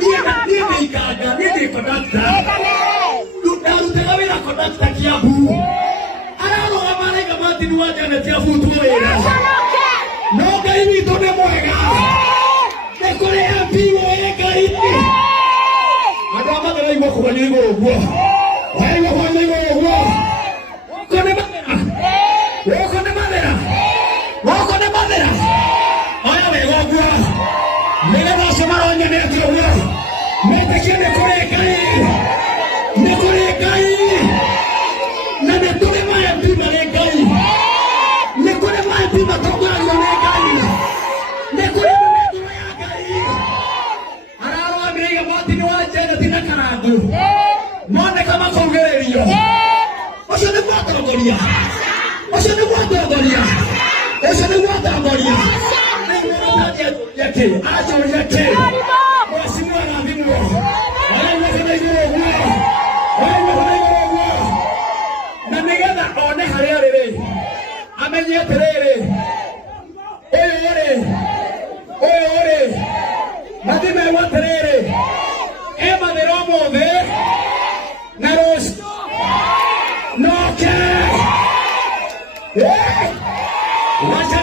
Niĩ ikanga, niĩ ndĩ kondakta. Ndarutaga wĩra kondakta Kiambu. Ararũgama arauga Martin Wanjane ti abutwo wĩra. No Ngai witũ nĩ mwega. Nĩ kũrĩ MP wĩ Ngai. Andũ a Mathĩra igua kũgania igũrũ ũguo. Waigua kũgania igũrũ ũguo. Gũkũ nĩ Mathĩra. Gũkũ nĩ Mathĩra. Gũkũ nĩ Mathĩra. Oya wega ũguo. Nĩgetha acio maronyanĩtie ũguo. Metĩkie nĩ kũrĩ Ngai. Nĩ kũrĩ Ngai. Na nĩ tũrĩ ma-MP marĩ Ngai. Nĩ kũrĩ ma-MP matongoragio nĩ Ngai. Nĩ kũrĩ mĩmĩngũrũ ya Ngai. Ararũgamĩrĩire Martin Wanjane ti na Karangũ. Moneka makaugĩrĩrio. Ũcio nĩguo atongoria. Ũcio nĩguo atongoria. Ũcio nĩguo atongoria. Atongoria kĩ? Mheshimiwa Rathimwo. Araigua kana igũrũ ũguo. Araigua kana igũrũ ũguo. Na nĩgetha one harĩa rĩrĩ. Amenye atĩrĩrĩ. Ũyũ rĩ. Mathimegwo atĩrĩrĩ. Mathĩra ũmũthĩ. Na rũciũ. Noke. Wacha